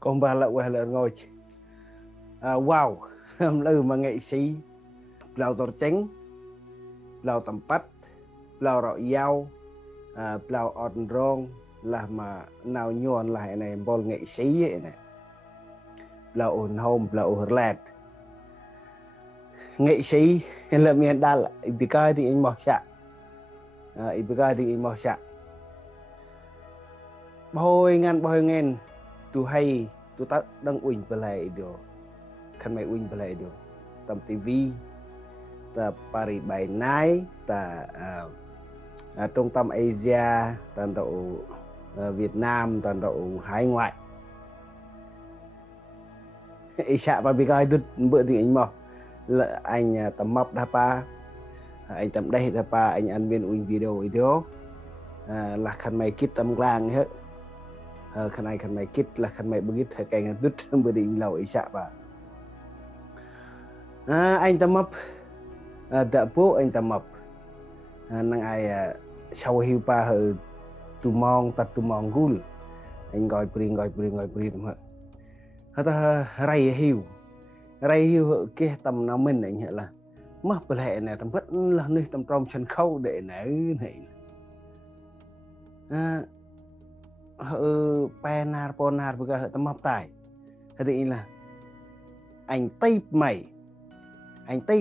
Còn bà lợ quay lợ ngồi wow lư mà nghệ sĩ lao tор tránh lao tầm bắt lao rọ dao lao ọt rong là mà nào nhon lại này bol nghệ sĩ vậy này lao ổn home lao ổn lẹt nghệ sĩ là miền đa là ibika thì anh mò sạ ibika thì anh mò sạ bôi ngàn tu hay tu ta đang uỳnh belai điều khăn mày uỳnh belai điều tầm tivi ta Paris by night ta trung tâm Asia toàn tụ Việt Nam toàn tụ hải ngoại ý xạ và bị gai đứt bữa thì anh mò là anh tầm mập đa pa anh tầm đây đa pa anh ăn viên uỳnh video đó là khăn mày kít tầm làng hết khăn mày kít là khăn mày bưng hết cái đứt bữa thì anh lầu ý xạ và anh tầm mập đã bố anh tầm mập năng ai sau hiu pa hờ tu mong gul anh gọi pring tầm hờ ta ray hiu kia tầm nào mình anh là mất bể này tầm vẫn là nơi tầm trong sân khấu để này penar ponar bây tầm mập tài thì là anh tape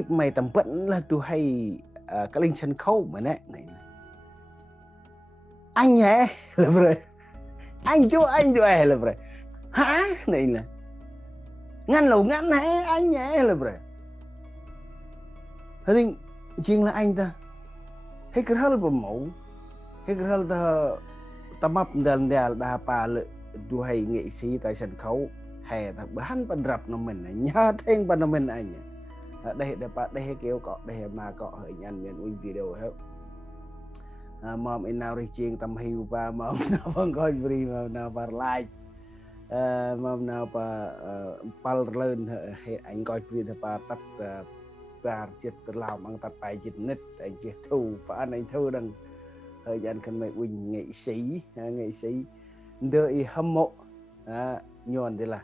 mày tầm vẫn là tu hay cái linh sân khấu mà này anh nhé là rồi anh chú là rồi hả này nè ngăn hả anh nhé là rồi thì chuyện là anh ta hay cái hal bầm mẫu hay cái hal ta mập đàn đà pa lệ tu hay nghệ sĩ tại sân khấu hè ta bán ban rập nó mình nhá thêm ban nó mình anh đây đây kêu cọ đây mà cọ hình anh miền uy video hết mom in nào riêng tâm hiu và mom nào vẫn coi video nào và like mom nào và pal lên anh coi video và tắt và chết làm bằng tắt bài dịch nít anh chết thu và anh thu đằng thời gian cần mày uy nghệ sĩ đợi hâm mộ nhon đây là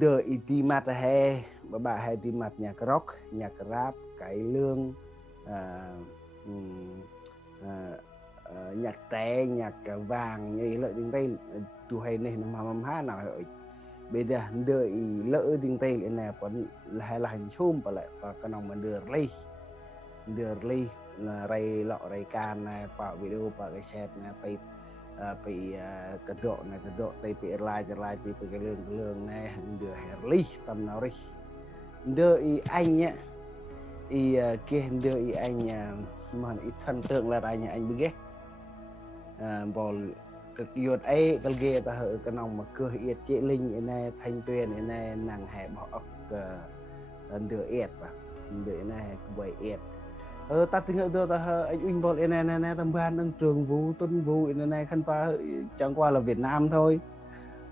đợi đi mặt hè bà hay đi mặt nhạc rock nhạc rap cải lương nhạc trẻ nhạc vàng như lợi tiếng tây tu hay này mà hát nào rồi bây giờ đợi lỡ tiếng tây này nè còn hay là hành chôm và lại và cái nòng mà đưa ly là ray lọ ray can này vào video vào cái set này phải bị cái độ tay bị like bị cái lương này đưa ly tầm nào đi đưa anh nhá kia đưa anh mà ít thần tượng là anh biết bol cực yết ấy cái ghê ta hở cái nòng mà cơ yết chế linh này thanh tuyền này nàng hẹp họ đưa yết và đưa này quay yết ta tính đưa ta anh uỳnh bol này tầm ban đang trường vũ tuân vũ này khăn pa chẳng qua là Việt Nam thôi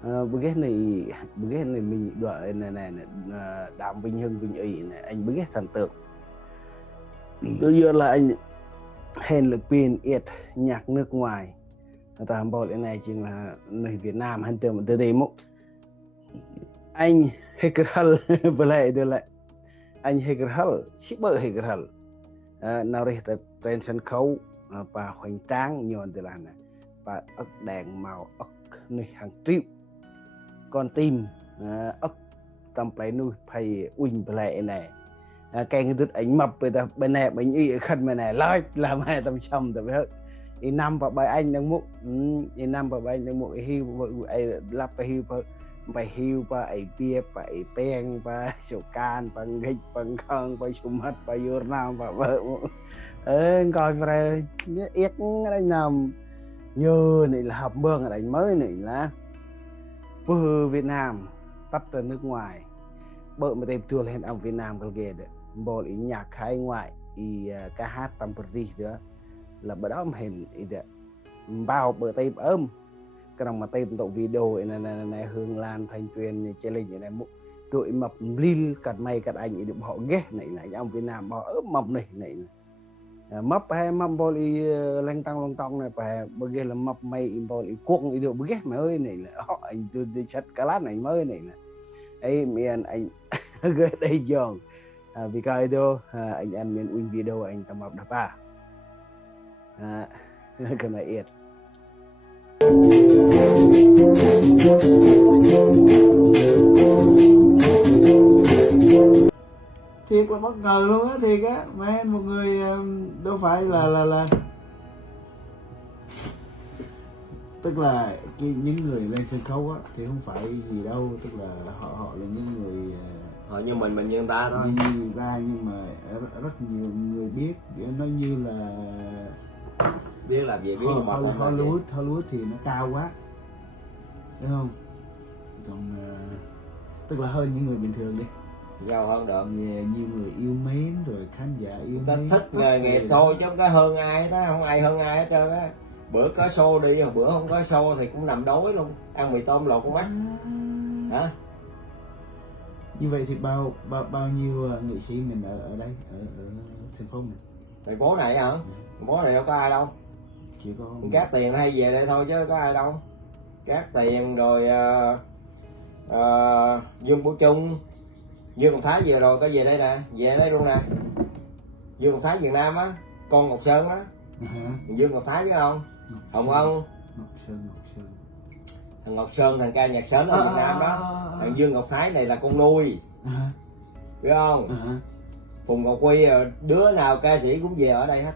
bữa này mình đợi này đàm vinh hưng vinh ý này anh biết thần tượng bây giờ là anh hèn lực pin yết nhạc nước ngoài ta hàm bol này chính là người Việt Nam hắn tưởng một từ mốc anh Hekral lại đưa lại anh Hekral ship bờ Hekral nào đây ta trên sân khấu và hoành tráng nhon từ là này và ốc đèn màu ốc nơi hàng triệu con tim ốc tầm play nuôi phải uỳnh lại này cái người ảnh mập người ta bên này bệnh y khăn bên này lại làm hai tầm xong rồi hết thì năm và bài anh đang múc thì năm và bài anh đang múc hiu vậy lắp cái hiu bài hiu và ấy bia bài pen và sầu can và nghịch bằng con và sum hết và vô nam và vợ coi về ít cái nằm như này là học mương ở đánh mới này là vừa Việt Nam tắt từ nước ngoài bợ mà tìm tour lên ở Việt Nam cái ghê đấy bol ý nhạc hải ngoại ý ca hát tầm gì nữa là bữa đó hình ý đấy bao bờ tay ôm cái đồng mà tay tổ video này Hương Lan Thanh Tuyền chơi lên như này đội mập lil cắt mày cắt anh được họ ghét này ông Việt Nam họ ướp mập này map hay map bol i leng tang long tong này phải bagi là map mai bol i cuông i được bagi mà ơi này là họ anh tôi đi chat kalat này mới này nè ấy miền anh gửi đây dòng vì cái đó anh ăn miền win video anh tâm hợp đáp cái này ít thiệt là bất ngờ luôn á, thiệt á, man, một người đâu phải là tức là những người lên sân khấu á thì không phải gì đâu, tức là họ là những người họ như mình như người ta thôi, như người ta, nhưng mà rất nhiều người biết, nó như là biết làm gì, biết Hollywood thì nó cao quá, đúng không? Còn tức là hơn những người bình thường đi, giàu hơn được, nhiều người yêu mến rồi khán giả yêu ta mến, thích nghề nghiệp thôi chứ không có hơn ai đó, không ai hơn ai hết trơn á. Bữa có show đi, bữa không có show thì cũng nằm đói luôn, ăn mì tôm lột con mắt. Hả? Như vậy thì bao nhiêu nghệ sĩ mình ở đây, ở thành phố này? Thành phố này hả? Thành phố này đâu có ai đâu, chỉ có Cát Tiền hay về đây thôi chứ có ai đâu. Cát Tiền rồi Dương Bảo Trung, Dương Ngọc Thái vừa rồi có về đây nè, về đây luôn nè. Dương Ngọc Thái Việt Nam á, con Ngọc Sơn á. Dương Ngọc Thái biết không? Hồng Ân. Ngọc Sơn. Thằng Ngọc Sơn, thằng ca nhạc sến ở Việt Nam đó. Thằng Dương Ngọc Thái này là con nuôi, biết không? Phùng Ngọc Quy, đứa nào ca sĩ cũng về ở đây hết,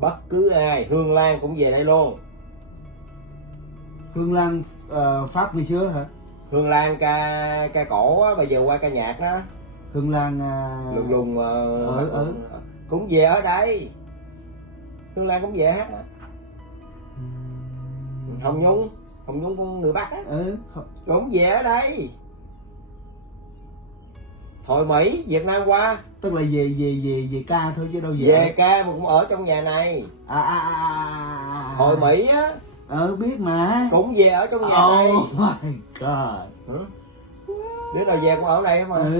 bất cứ ai. Hương Lan cũng về đây luôn. Hương Lan Pháp ngày xưa hả? Hương Lan ca cổ á, bây giờ qua ca nhạc đó. Hương Lan lùng cũng về ở đây. Hương Lan cũng về hát đó. Hồng Nhung con người Bắc á, cũng về ở đây. Thoại Mỹ Việt Nam qua, tức là về ca thôi chứ đâu về ca mà cũng ở trong nhà này. Thoại Mỹ á, biết mà, cũng về ở trong nhà này. Oh my god. Đứa nào về cũng ở đây mà.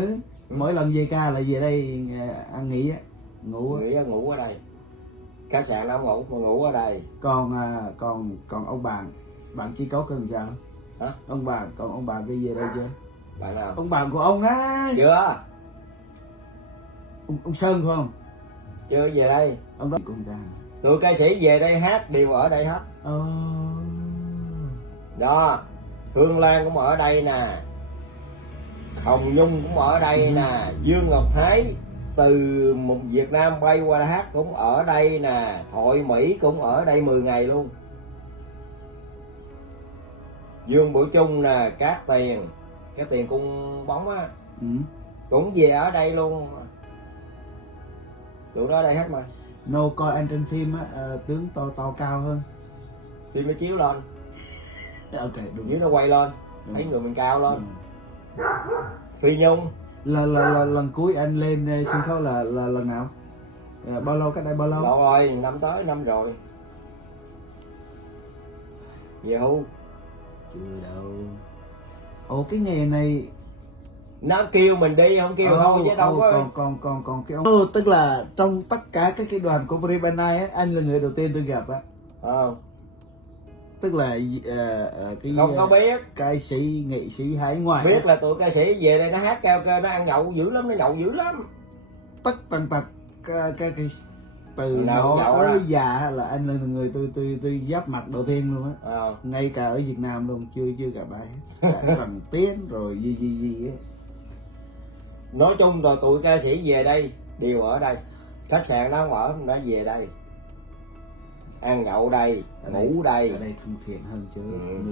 Mỗi lần về ca là về đây ăn nghỉ á, ngủ ở đây. Khách sạn đâu ngủ mà ngủ ở đây. Còn ông bạn chỉ có cần sao? Hả? Ông bà về đây chưa? Bạn nào? Ông bà của ông á. Chưa. Ông Sơn phải không? Chưa về đây. Ông đó cũng ra. Tụi ca sĩ về đây hát đều ở đây hết. Đó, Hương Lan cũng ở đây nè, Hồng Nhung cũng ở đây nè, Dương Ngọc Thái từ một Việt Nam bay qua hát cũng ở đây nè, Thoại Mỹ cũng ở đây 10 ngày luôn. Dương Bảo Trung nè, Cát Tiền cung bóng á, cũng về ở đây luôn. Tụi nó ở đây hết mà. Coi anh trên phim á, tướng to cao hơn. Phim nó chiếu lên. Ok, đúng. Dưới nó quay lên, thấy người mình cao lên. Phi Nhung là lần cuối anh lên sân khấu là lần nào? Bao lâu, cách đây bao lâu? Lâu rồi, năm rồi. Về hưu. Chưa đâu. Ồ, cái nghề này nó kêu mình đi không kêu thôi chứ đâu có. Còn cái ông tức là trong tất cả các cái đoàn của Bribana á, anh là người đầu tiên tôi gặp á. Tức là cái không có biết ca sĩ nghệ sĩ hải ngoại biết là tụi ca sĩ về đây nó hát karaoke, nó ăn nhậu dữ lắm, nó nhậu dữ lắm. Tất tần tật cái từ nhỏ tới già là anh là người tôi giáp mặt đầu tiên luôn á. Ngay cả ở Việt Nam luôn chưa gặp ai hết. Bằng Tiến rồi gì á. Nói chung rồi tụi ca sĩ về đây đều ở đây, khách sạn nó mở nó về đây, ăn nhậu đây, ngủ đây. Ở đây thân thiện hơn chứ.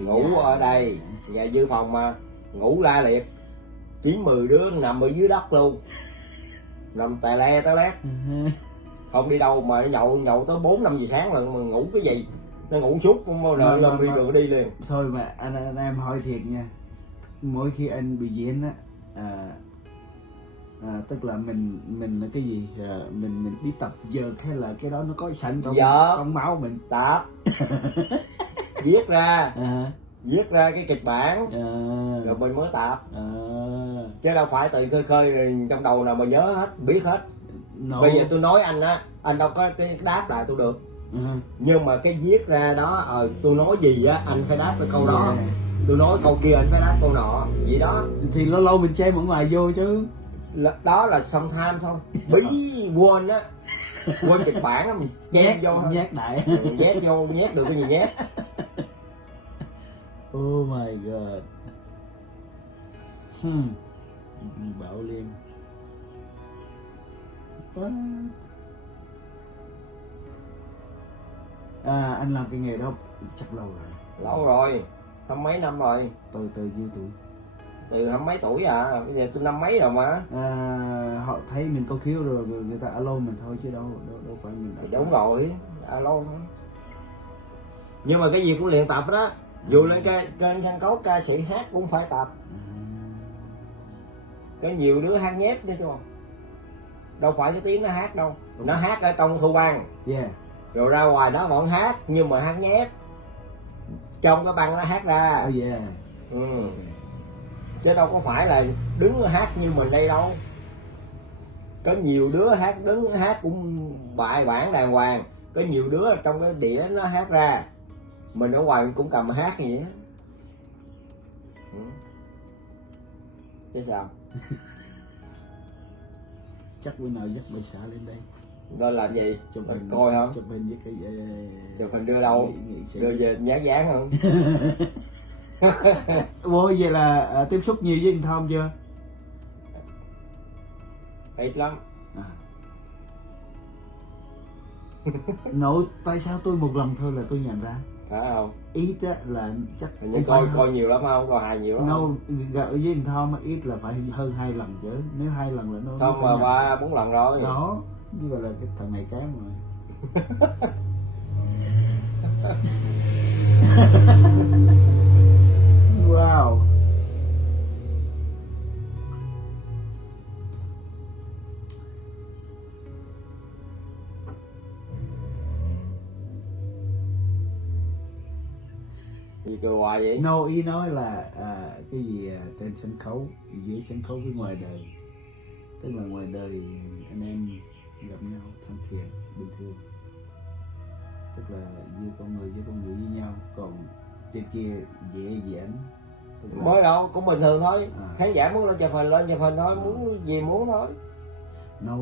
Ngủ ở đây, ngày dư phòng mà ngủ la liệt, 9-10 đứa nằm ở dưới đất luôn, nằm tè le tè lét. Không đi đâu mà nhậu tới 4-5 giờ sáng rồi mà ngủ cái gì, nó ngủ suốt cũng rồi đi rồi đi liền. Thôi mà anh em hỏi thiệt nha, mỗi khi anh bị diễn á, tức là mình là cái gì, mình đi tập giờ hay là cái đó nó có sẵn trong máu mình tập viết ra cái kịch bản rồi mình mới tập chứ đâu phải tự khơi rồi trong đầu nào mà nhớ hết biết hết. Bây giờ tôi nói anh á, anh đâu có cái đáp lại tôi được. Nhưng mà cái viết ra đó, tôi nói gì á anh phải đáp cái câu đó. Tôi nói câu kia anh phải đáp câu nọ vậy đó. Thì lâu lâu mình xem ở ngoài vô chứ. Đó là sometimes thôi. Bí quên á, quên kịch bản á, mình nhét vô thôi. Nhét đại. Nhét vô, nhét được cái gì nhét. Oh my god. Bảo Liêm. Anh làm cái nghề đó chắc lâu rồi. Lâu rồi, mấy năm rồi. Từ nhiêu tuổi? Từ mấy tuổi à, bây giờ tôi 50 rồi mà. Họ thấy mình có khiếu rồi người ta alo mình thôi chứ đâu phải mình đã... Đúng rồi, alo thôi. Nhưng mà cái gì cũng luyện tập đó. Dù lên trên sân khấu ca sĩ hát cũng phải tập. Có nhiều đứa hát nhép nữa chứ không. Đâu phải cái tiếng nó hát đâu. Nó hát ở trong thu băng. Rồi ra ngoài nó vẫn hát nhưng mà hát nhép. Trong cái băng nó hát ra. Chứ đâu có phải là đứng hát như mình đây đâu. Có nhiều đứa hát đứng hát cũng bài bản đàng hoàng. Có nhiều đứa trong cái đĩa nó hát ra. Mình ở ngoài cũng cầm hát gì á. Chứ sao? Chắc bữa nào dắt bà xã lên đây. Nên làm gì? Chụp hình coi không? Chụp hình với cái chụp hình đưa đâu? Đưa về nhát dán không? Ủa vậy là tiếp xúc nhiều với anh Thom chưa? Ít lắm. Nội tại sao tôi một lần thôi là tôi nhận ra? Phải không? Ít á là chắc hình như coi nhiều lắm không? Coi hài nhiều lắm không? Gặp với anh Thom ít là phải hơn 2 lần chứ. Nếu 2 lần là nó Thom mà 3-4 lần rồi. Đó, như vậy là cái thằng này cán rồi. Wow. Gì cười hoài vậy? No, ý nói là cái gì trên sân khấu, dưới sân khấu với ngoài đời. Tức là ngoài đời anh em gặp nhau thân thiện, bình thường. Tức là như con người với con người với nhau. Còn trên kia dễ dãn. Mới đâu, cũng bình thường thôi. Khán giả muốn lên chụp hình thôi, muốn gì muốn thôi. No,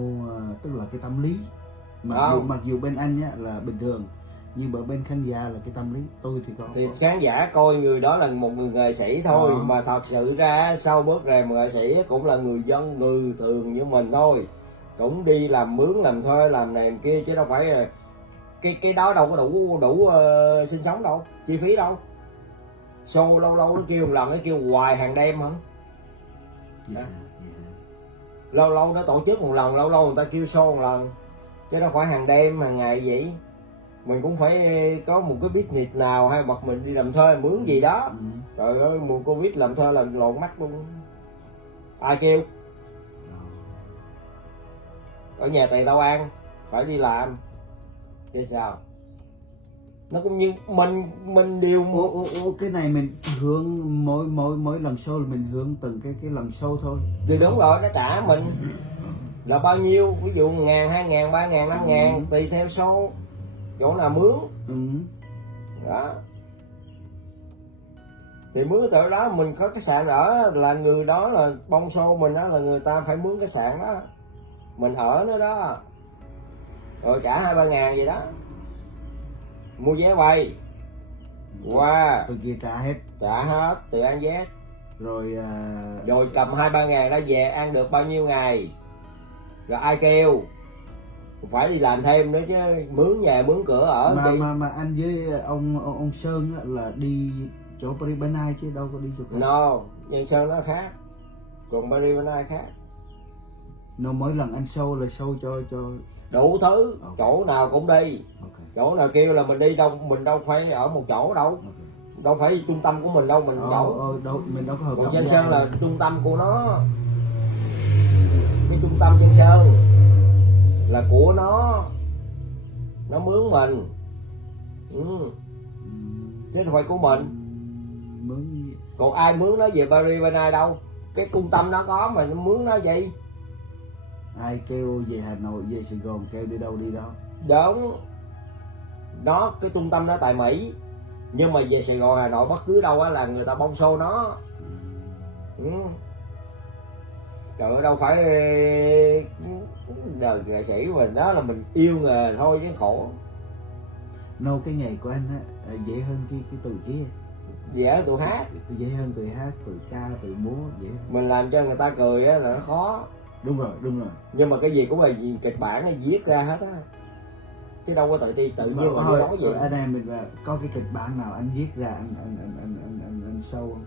tức là cái tâm lý. Mặc dù bên anh á là bình thường, nhưng mà bên khán giả là cái tâm lý. Tôi thì thì khán giả coi người đó là một người nghệ sĩ thôi. Mà thật sự ra sau bước rèm nghệ sĩ cũng là người dân, người thường như mình thôi. Cũng đi làm mướn, làm thuê, làm này làm kia chứ đâu phải là cái đó đâu có đủ sinh sống đâu, chi phí đâu. Show lâu lâu nó kêu một lần, nó kêu hoài hàng đêm hả? Lâu lâu nó tổ chức một lần, lâu lâu người ta kêu show một lần, chứ đâu phải hàng đêm hàng ngày vậy. Mình cũng phải có một cái business nào hay hoặc mình đi làm thuê mướn gì đó. Trời ơi, mùa Covid làm thuê là lộn mắt luôn. Ai kêu? Ở nhà tiền đâu ăn, phải đi làm chứ sao. Nó cũng như mình đều cái này mình hướng mỗi lần show là mình hướng từng cái lần show thôi. Thì đúng rồi, nó trả mình là bao nhiêu, ví dụ 1.000, 2.000, 3.000, 5.000 tùy theo show, chỗ nào mướn. Đó. Thì mướn tới đó mình có khách sạn ở là người đó là bông show mình đó là người ta phải mướn khách sạn đó. Mình ở nữa đó. Rồi trả 2-3 ngàn gì đó. Mua vé bay. Từ kia trả hết. Trả hết, từ ăn vé. Rồi rồi cầm 2-3 ngàn đó về ăn được bao nhiêu ngày. Rồi ai kêu phải đi làm thêm nữa chứ, mướn nhà mướn cửa ở mà anh với ông Sơn là đi chỗ Paris by Night chứ đâu có đi chỗ khác. No, nhân Sơn nó khác, còn Paris by Night khác. No, mỗi lần anh show là show cho đủ thứ. Chỗ nào cũng đi. Chỗ nào kêu là mình đi đâu, mình đâu phải ở một chỗ đâu. Đâu phải trung tâm của mình đâu, mình mình đâu có hợp. Còn Danh Sơn là trung tâm của nó. Cái trung tâm Danh Sơn là của nó mướn mình. Chứ không phải của mình. Còn ai mướn nó về Paris by Night đâu. Cái trung tâm nó có mà nó mướn nó gì. ai kêu về Hà Nội, về Sài Gòn kêu đi đâu đi đó. Đúng, đó cái trung tâm đó tại Mỹ, nhưng mà về Sài Gòn Hà Nội bất cứ đâu á là người ta bông xô nó. Trời ơi, đâu phải đời nghệ sĩ mình, đó là mình yêu nghề thôi chứ khổ. Nô cái nghề của anh á dễ hơn cái tụi kia. Dễ tụi hát, Dễ hơn tụi hát, tụi ca, tụi múa dễ hơn. mình làm cho người ta cười á là nó khó. Đúng rồi. Nhưng mà cái gì cũng là gì kịch bản này viết ra hết á, chứ đâu có tự nhiên mà thôi, nói gì. anh em mình có cái kịch bản nào anh viết ra anh show không?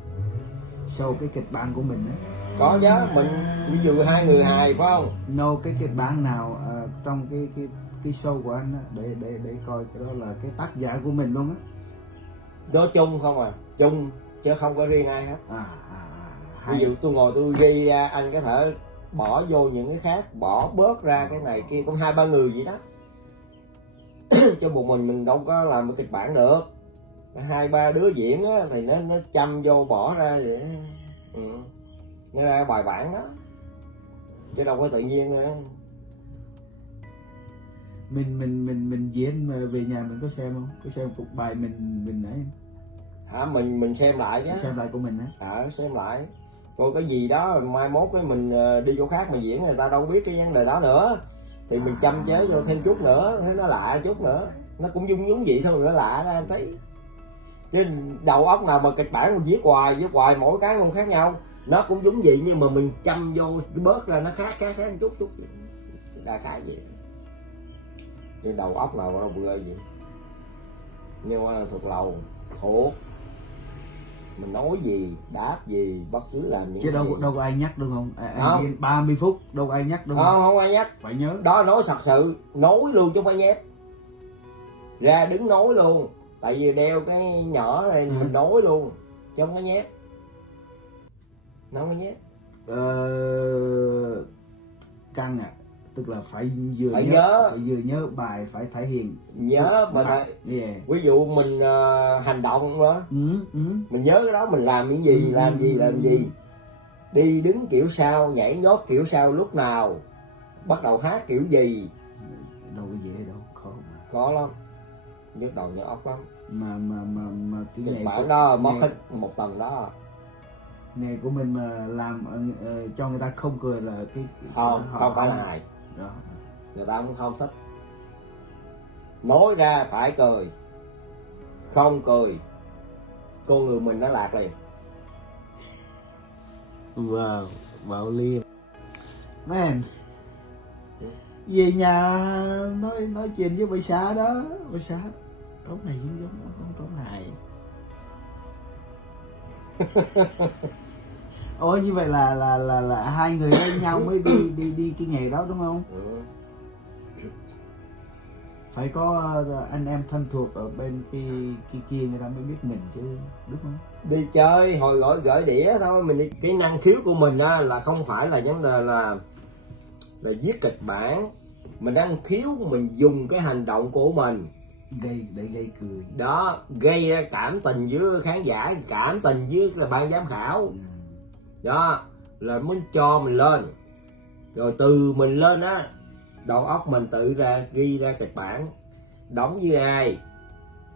Show cái kịch bản của mình á. Có chứ, mình ví dụ hai người hài phải không? No cái kịch bản nào trong cái show của anh á, để coi cái đó là cái tác giả của mình luôn á. Đó chung không à, chung chứ không có riêng ai hết. Hay. Ví dụ tôi ngồi tôi ghi ra, anh có thể bỏ vô những cái khác, bỏ bớt ra cái này kia, cũng 2-3 người vậy đó. Cho một mình đâu có làm một kịch bản được. 2-3 đứa diễn á, thì nó chăm vô bỏ ra vậy. Nó ra bài bản đó, chứ đâu có tự nhiên nữa. Mình diễn mà về nhà mình có xem không? Có xem một bài mình ấy hả? Mình xem lại chứ. Xem lại của mình á. Xem lại. Coi cái gì đó mai mốt cái mình đi chỗ khác mình diễn, người ta đâu biết cái vấn đề đó nữa. Thì mình chăm chế vô thêm chút nữa, thấy nó lạ chút nữa. Nó cũng giống vậy thôi, nó lạ ra anh thấy. Chứ đầu óc nào mà kịch bản mình viết hoài mỗi cái không khác nhau. Nó cũng giống vậy nhưng mà mình chăm vô bớt ra nó khác một chút. Đại khái vậy. Nhưng đầu óc nào nó vừa vậy. Nhưng mà thuộc lầu, thuộc. Mình nói gì, đáp gì, bất cứ làm những chứ đâu có ai nhắc đúng không? Anh diễn 30 phút đâu có ai nhắc đúng không? Không ai nhắc. Phải nhớ. Đó nói thật sự, nói luôn chứ không phải nhép. Ra đứng nói luôn. Tại vì đeo cái nhỏ này mình nói luôn chứ không có nhép. Nó không có nhép. Căng tức là phải vừa nhớ bài, phải thể hiện. Nhớ mà thầy. Ví dụ mình hành động đó. Mình nhớ cái đó mình làm những gì, làm gì. Đi đứng kiểu sao, nhảy nhót kiểu sao, lúc nào, bắt đầu hát kiểu gì. Đâu có dễ đâu, khó mà. Khó lắm. Nhức đầu nhức óc lắm. Mà cái nghề của đó mất hết một tầng đó. Nghề của mình mà làm cho người ta không cười là cái không phải là hài đó. Người ta cũng không thích. Nói ra phải cười, không cười con người mình nó lạc liền. Wow, Bảo Liên man, về nhà nói chuyện với bà xã đó, bà xã ông này giống ông hài. Ủa như vậy là hai người với nhau mới đi cái nghề đó đúng không? Phải có anh em thân thuộc ở bên cái kia người ta mới biết mình chứ đúng không? Đi chơi hồi gửi đĩa thôi, mình đi. Cái năng khiếu của mình á là không phải là vấn đề là viết kịch bản. Mình năng khiếu mình dùng cái hành động của mình để gây cười đó, gây ra cảm tình với khán giả, cảm tình với là ban giám khảo. Đó là muốn cho mình lên, rồi từ mình lên á, đầu óc mình tự ra ghi ra kịch bản, đóng với ai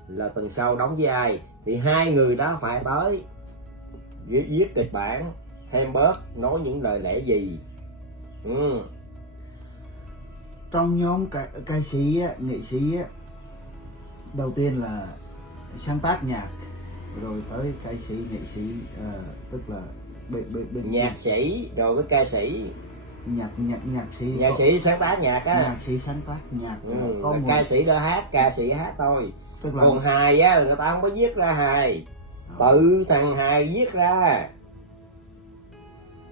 là tuần sau đóng với ai, thì hai người đó phải tới viết kịch bản, thêm bớt nói những lời lẽ gì. Trong nhóm ca sĩ á, nghệ sĩ á, đầu tiên là sáng tác nhạc, rồi tới ca sĩ nghệ sĩ, tức là bên nhạc sĩ rồi với ca sĩ. Nhạc sĩ sáng tác nhạc á. Nhạc sĩ sáng tác nhạc. Có ca sĩ đó hát, ca sĩ hát thôi. Tức là còn hài á người ta không có viết ra hài, tự thằng hài viết ra,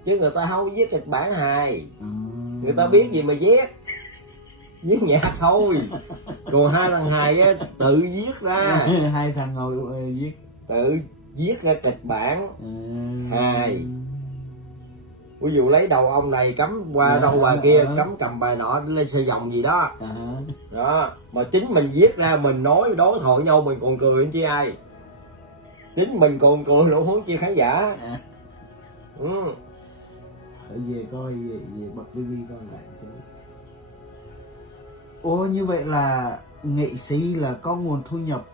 chứ người ta không viết kịch bản hài. Người ta biết gì mà viết nhạc thôi. Còn hai thằng hài á tự viết ra. Hai thằng ngồi viết, tự viết ra kịch bản hài. Ví dụ lấy đầu ông này cắm qua đầu bà kia, cắm cầm bài nọ lên sợi vòng gì đó. Đó, mà chính mình viết ra, mình nói đối thoại với nhau mình còn cười chứ ai. Chính mình còn cười luôn, huống chi khán giả. về coi về bật tivi coi lại chứ. Ủa như vậy là nghệ sĩ là có nguồn thu nhập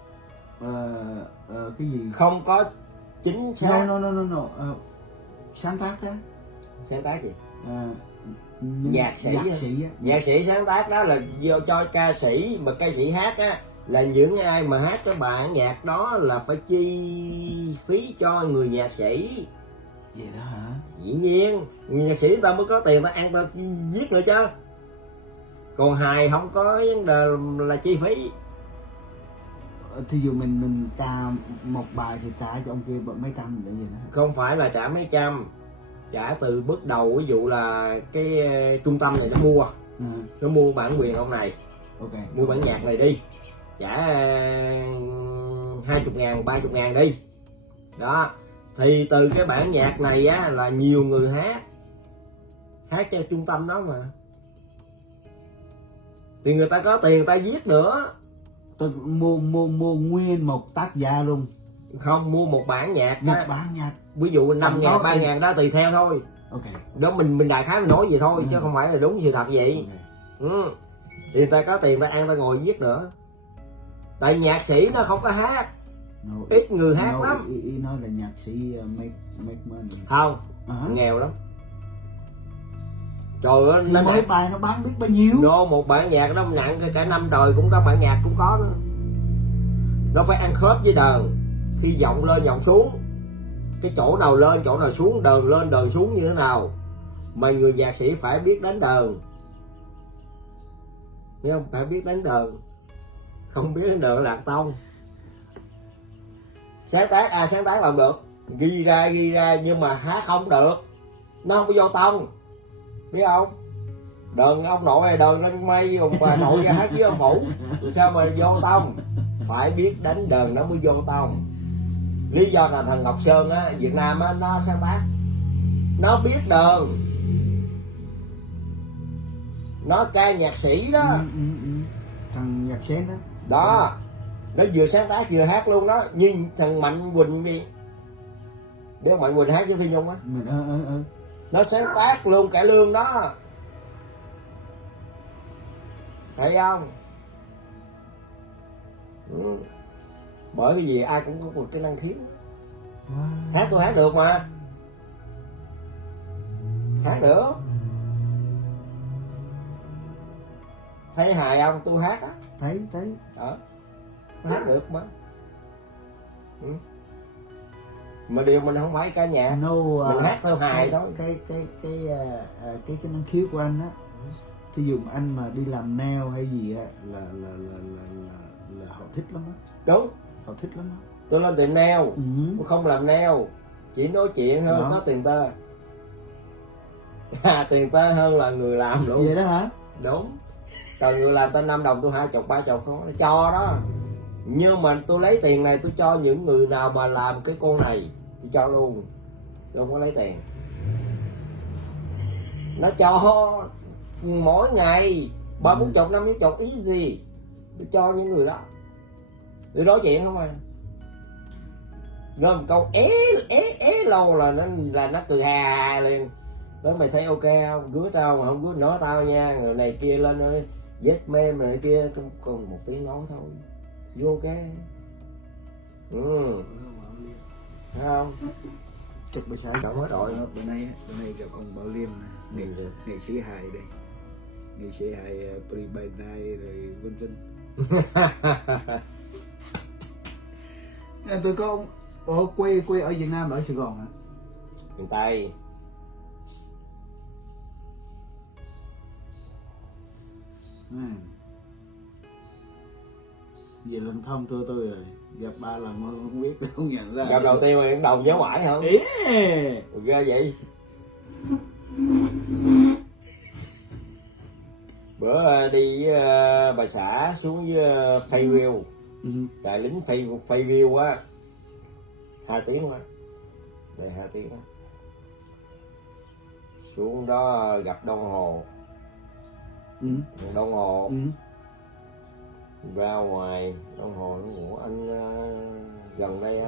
cái gì không có chính xác. no. Sáng tác đó. Sáng tác gì? Nhạc sĩ sáng tác đó là do cho ca sĩ, mà ca sĩ hát á là những ai mà hát cái bản nhạc đó là phải chi phí cho người nhạc sĩ. Vậy đó hả? Dĩ nhiên người nhạc sĩ người ta mới có tiền ta ăn ta viết nữa chứ, còn hài không có vấn đề là chi phí. Thí dụ mình ca một bài thì trả cho ông kia mấy trăm để gì đó. Không phải là trả mấy trăm, trả từ bước đầu. Ví dụ là cái trung tâm này nó mua bản quyền ông này, mua bản nhạc này đi, trả 20.000 30.000 đi đó, thì từ cái bản nhạc này á là nhiều người hát cho trung tâm đó mà, thì người ta có tiền người ta viết nữa. Tôi mua nguyên một tác giả luôn. Không, mua một bản nhạc. Bản nhạc. Ví dụ 5.000 3.000 đó tùy theo thôi. Đó mình đại khái mình nói vậy thôi chứ không phải là đúng sự thật vậy. Thì người ta có tiền người ta ăn ta ngồi viết nữa. Tại nhạc sĩ nó không có hát, ít người hát lắm. Ý nói là nhạc sĩ make money. Không, nghèo lắm. Trời ơi, thì mỗi bài nó bán biết bao nhiêu. Một bản nhạc nó nặng cả năm trời cũng có, bản nhạc cũng có nữa. Nó phải ăn khớp với đờn, khi giọng lên giọng xuống, cái chỗ nào lên chỗ nào xuống, đờn lên đờn xuống như thế nào, mà người nhạc sĩ phải biết đánh đờn, biết không? Phải biết đánh đờn, không biết đánh đờn là lạc tông. Sáng tác làm được, ghi ra nhưng mà hát không được, nó không có vô tông, biết không? Đờn ông nội này đờn lên mây, ông bà nội ra hát với ông phụ, sao mà vô tông? Phải biết đánh đờn nó mới vô tông. Lý do là thằng Ngọc Sơn á, Việt Nam á, nó sáng tác, nó biết đờn, nó ca nhạc sĩ đó. Thằng Nhạc Sen đó. Đó, nó vừa sáng tác vừa hát luôn đó. Nhưng thằng Mạnh Quỳnh đi, biết Mạnh Quỳnh hát với Phi Nhung á, nó sáng tác luôn cải lương đó, thấy không? Bởi cái gì ai cũng có một cái năng khiếu. Hát tôi hát được mà, hát được. Thấy hài không? Tôi hát á. Thấy đó, hát được mà. Mà điều mình không phải ca nhạc, mình hát theo hài thôi. Cái năng khiếu của anh á, thí dụ anh mà đi làm nail hay gì á là họ thích lắm á. Đúng, họ thích lắm á. Tôi lên tiệm nail, tôi không làm nail, chỉ nói chuyện thôi, có tiền tơ. Tiền tơ hơn là người làm luôn. Vậy đó hả? Đúng. Còn người làm ta 5 đồng tôi 20 30 không, nó cho đó. Nhưng mà tôi lấy tiền này tôi cho những người nào mà làm cái con này, tôi cho luôn, tôi không có lấy tiền. Nó cho mỗi ngày 30 40 50 ý gì, tôi cho những người đó. Tôi nói chuyện không à, ngâm một câu ế lâu là nó cười hà liền. Nói mày thấy ok không? Gứa tao mà không gứa nói tao nha, người này kia lên ơi, vết mem này kia, còn một tiếng nói thôi, vô cái thấy không? Chắc bữa sáng Chẳng hết rồi. Bữa nay gặp ông Bảo Liêm, nghệ sĩ hài đây, nghệ sĩ hài Pre-Bay Night rồi vân vân. Tôi có ở quê ở Việt Nam, ở Sài Gòn hả? Miền Tây. Về lần thăm tôi rồi gặp 3 lần mà không biết, không nhận ra. Gặp đầu tiên mà đầu nhớ mãi hả? Ghê vậy. Bữa đi với bà xã xuống với Fayetteville, đại lính Fayetteville á, 2 tiếng quá, đây 2 tiếng đó. Xuống đó gặp Đông Hồ, Đông Hồ ra ngoài, Đông Hồ nó ngủ anh gần đây,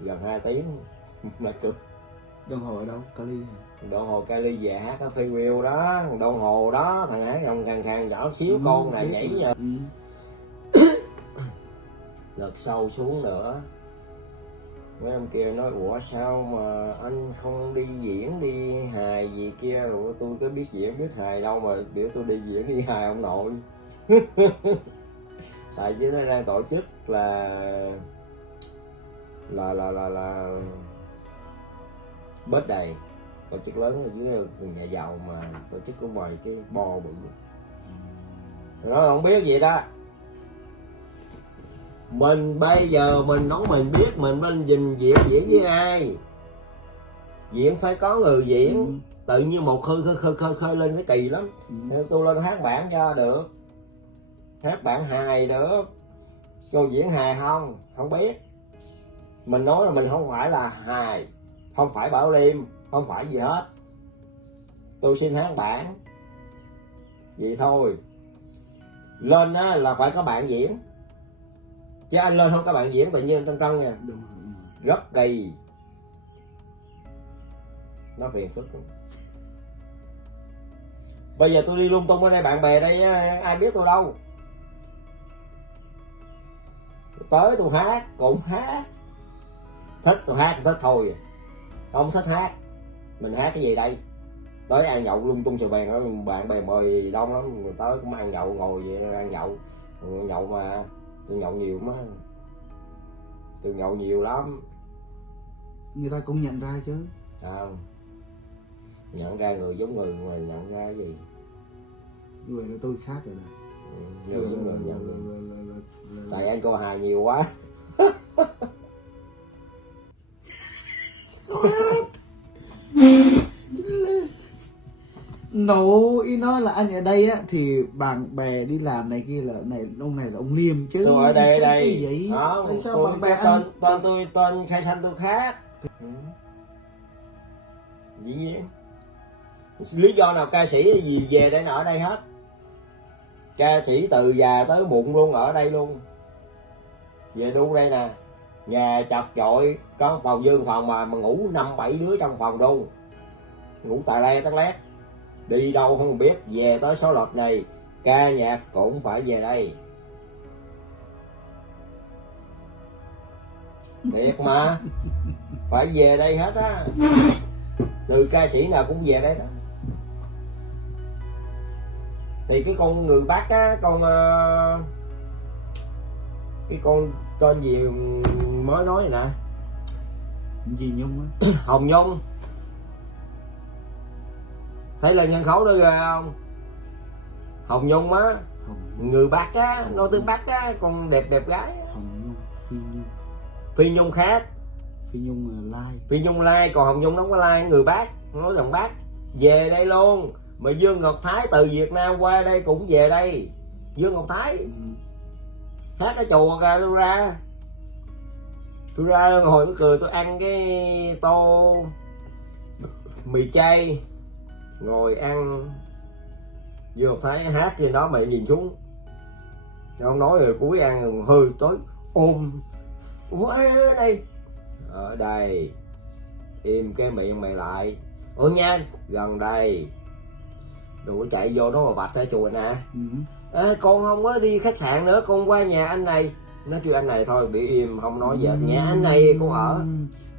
gần 2 tiếng mà cực. Đồng hồ ở đâu? Cali hả? Đồng hồ Cali về hát ở Freewheel đó, đồng hồ đó, thằng hát ông khang khang nhỏ xíu con này nhảy nha. Lật sâu xuống nữa. Mấy em kia nói ủa sao mà anh không đi diễn đi hài gì kia, rồi tôi có biết diễn biết hài đâu mà biểu tôi đi diễn đi hài ông nội. Tại chứ nó đang tổ chức là bết đầy, tổ chức lớn ở dưới nhà giàu mà tổ chức của ngoài cái bo bự. Nó không biết gì đó. Mình bây giờ mình nói mình biết mình nên diễn với ai. Diễn phải có người diễn. Tự nhiên một khơi lên cái kỳ lắm. Nên tôi lên hát bản cho được. Hát bản hài được. Cho diễn hài không biết. Mình nói là mình không phải là hài, không phải Bảo Liêm, không phải gì hết. Tôi xin hát bản vậy thôi. Lên á là phải có bạn diễn, chứ anh lên không có bạn diễn tự nhiên trân nha. Rất kỳ, nó phiền phức lắm. Bây giờ tôi đi lung tung ở đây, bạn bè đây ai biết tôi đâu. Tới tôi hát cũng hát, thích tôi hát thích thôi, không thích hát mình hát cái gì đây. Tới ăn nhậu lung tung sờ bèn đó, bạn bè mời đông lắm, người tới cũng ăn nhậu ngồi vậy ăn nhậu. Nhậu mà tôi nhậu nhiều má, tôi nhậu nhiều lắm. Người ta cũng nhận ra chứ. Không nhận ra người giống người mà nhận ra cái gì. Vậy là tôi khác rồi nè. Người giống người nhận người. Tại anh coi hài nhiều quá. Nổ ý nói là anh ở đây á thì bạn bè đi làm này kia là ông này là ông Liêm chứ. Tôi ở đây cái gì? Không, tại sao bạn bè tên khai xanh tôi khác. Dĩ nhiên. Lý do nào ca sĩ gì về đây ở đây hết. Ca sĩ từ già tới muộn luôn ở đây luôn. Về luôn đây nè. Nhà chật chội, có phòng dương phòng mà ngủ 5-7 đứa trong phòng luôn. Ngủ tài le tắt lét. Đi đâu không biết, về tới số lọt này ca nhạc cũng phải về đây. Thiệt mà. Phải về đây hết á. Từ ca sĩ nào cũng về đây đó. Thì cái con người Bắc á, cái con tên gì mới nói nè, gì Nhung á. Hồng Nhung. Thấy lên sân khấu đó ghê không? Hồng Nhung á, người Bắc á, nói tiếng Bắc á, con đẹp gái. Hồng Nhung, Phi Nhung. Phi Nhung khác. Phi Nhung là Lai. Phi Nhung Lai, còn Hồng Nhung nó không có Lai, người Bắc, nói giọng Bắc. Về đây luôn. Mà Dương Ngọc Thái từ Việt Nam qua đây cũng về đây. Dương Ngọc Thái hát cái chùa kìa, tôi ra ngồi tôi cười, tôi ăn cái tô mì chay ngồi ăn. Dương Ngọc Thái hát trên đó mày nhìn xuống, không nói rồi cuối ăn hơi tối ôm. Ủa đây ở đây im cái miệng mày lại. Ủa nha gần đây đừng chạy vô đó mà vạch ra chùa nè. Con không có đi khách sạn nữa, con qua nhà anh này. Nói chuyện anh này thôi, bị im không nói gì. Nhà anh này con ở.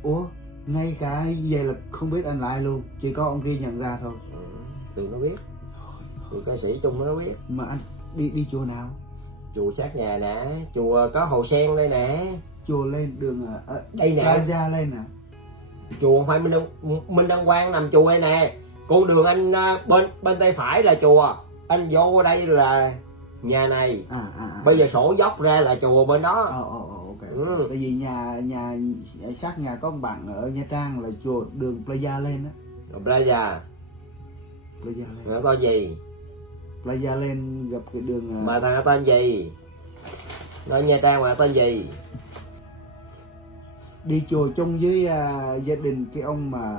Ủa ngay cả vậy là không biết anh lại luôn, chỉ có ông kia nhận ra thôi. Tụi nó biết, tụi ca sĩ chung nó biết. Mà anh đi chùa nào? Chùa sát nhà nè, chùa có Hồ Sen đây nè. Chùa lên đường đây nè, Plaza lên nè. Chùa không phải Minh Đăng Quang nằm chùa đây nè. Con đường anh bên tay phải là chùa, anh vô đây là nhà này. Bây giờ sổ dốc ra là chùa bên đó. Ok. Tại vì nhà sát nhà có một bạn ở Nha Trang là chùa đường Plaza lên á. Plaza lên. nó tên gì? Plaza lên gặp cái đường mà thằng tên gì? Nó Nha Trang mà tên gì? Đi chùa chung với gia đình cái ông mà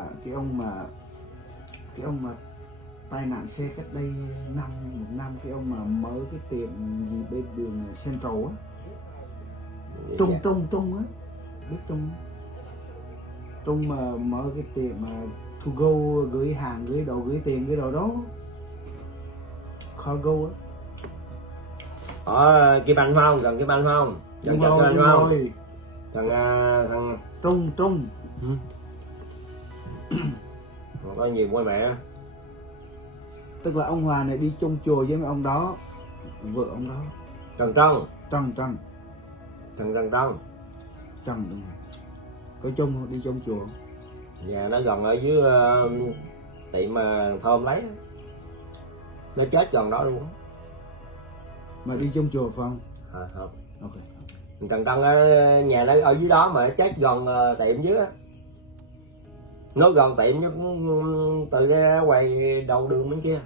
tai nạn xe cách đây một năm, cái ông mà mở cái tiệm gì bên đường Central á. Trung á, biết Trung. Trung mà mở cái tiệm mà to go, gửi hàng, gửi đồ, gửi tiền, cái đồ đó, cargo á. Ở Kim Anh phải không? Gần Kim Anh phải không? Gần Kim Anh phải không? Thằng Trung. có nhiều quay mẹ. Tức là ông Hòa này đi chung chùa với mấy ông đó, vợ ông đó. Trần Trần đúng rồi. Có chung đi chung chùa. Nhà nó gần ở dưới tiệm mà Thơm lấy. Nó chết gần đó luôn. Mà đi chung chùa phải không? Không. Ok. Trần nhà nó ở dưới đó mà nó chết gần tiệm dưới á. Nó gần tiệm nó cũng từ ra ngoài đầu đường bên kia.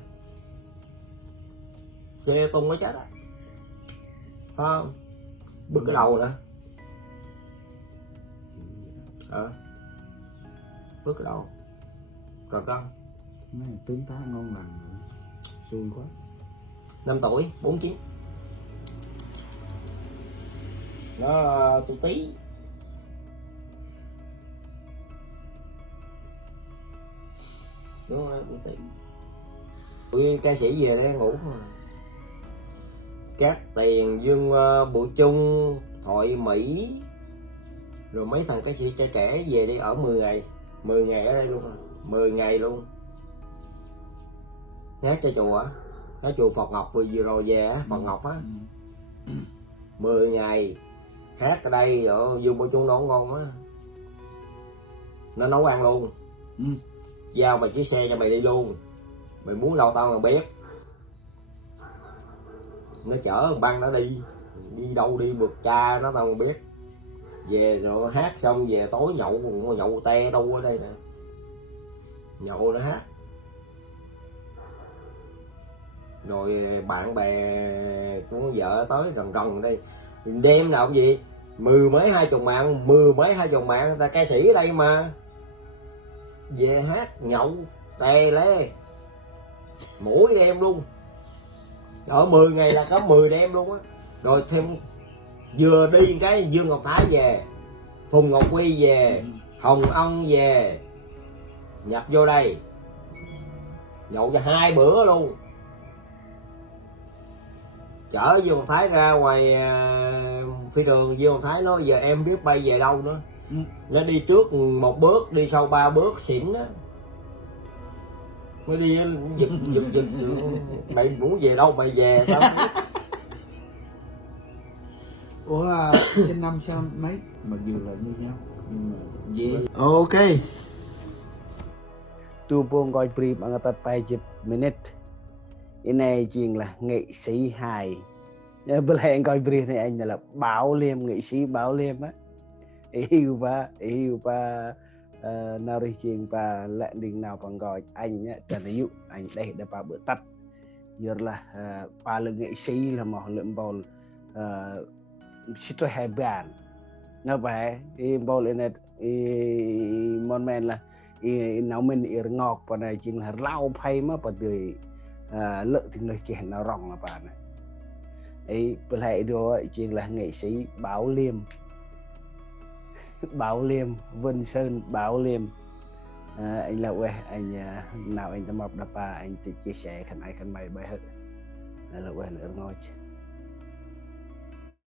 Xe tung nó chết á. Phải không? Bứt cái đầu nữa. Bứt cái đầu. Trần Mấy tướng tá ngon lành, xui quá. 5 tuổi, 49. Nó tu tí. Đúng rồi, tu tí. Tụi ca sĩ về đây ngủ mà. Cát Tiền, Dương Bụi Chung, Thoại Mỹ, rồi mấy thằng ca sĩ trẻ trẻ về đây ở 10 ngày. 10 ngày ở đây luôn à. 10 ngày luôn. Hát cho chùa á. Cái chùa Phật Ngọc vừa rồi về á, Phật Ngọc á. 10 ngày hát ở đây ở Dương Bụi Chung nấu ngon á. Nó nấu ăn luôn. Giao mày chiếc xe cho mày đi luôn. Mày muốn đâu tao mà biết. Nó chở băng nó đi đâu đi bực cha nó tao không biết. Về rồi hát xong về tối nhậu te đâu ở đây nè. Nhậu nó hát. Rồi bạn bè của vợ tới rần đây. Đêm nào cũng gì 10 mấy 20 mạng ta ca sĩ ở đây mà. Về hát nhậu tè lé mỗi đêm luôn. Ở 10 ngày là có 10 đêm luôn á. Rồi thêm vừa đi cái Dương Ngọc Thái về, Phùng Ngọc Huy về, Hồng Ân về, nhập vô đây nhậu cho 2 bữa luôn. Chở Dương Ngọc Thái ra ngoài phi trường. Dương Ngọc Thái nói giờ em biết bay về đâu nữa. Nó đi trước 1 bước, đi sau 3 bước xỉn đó. Mới đi giật mày muốn về đâu mày về tao. Ủa sinh năm sao mấy mặc dù là như nhau nhưng mà gì. Ok. Tu pun coi brief ang atat 7 minute. Ini ching là nghệ sĩ hài. Bữa nay coi brief này anh là Bảo Liêm, nghệ sĩ Bảo Liêm á. Yêu ba nào đi ching ba lẹn đình nào bằng gọi anh á, trần ví dụ anh đây đã ba bữa tắt. Giờ là ba là nghệ sĩ là một lượng bầu rất hay bản. Nó vậy bầu lên này món men là nấu mình ngọt và này chính là rau phay mà bà tươi lợi thì nơi kia nó rong là bà này ấy bữa nay đó chính là nghệ sĩ Bảo Liêm Vân Sơn Bảo Liêm. Anh là quê anh nào anh đã mọc đập bà anh thì chia sẻ khăn ai khăn mày bài hết là quê nữa ngồi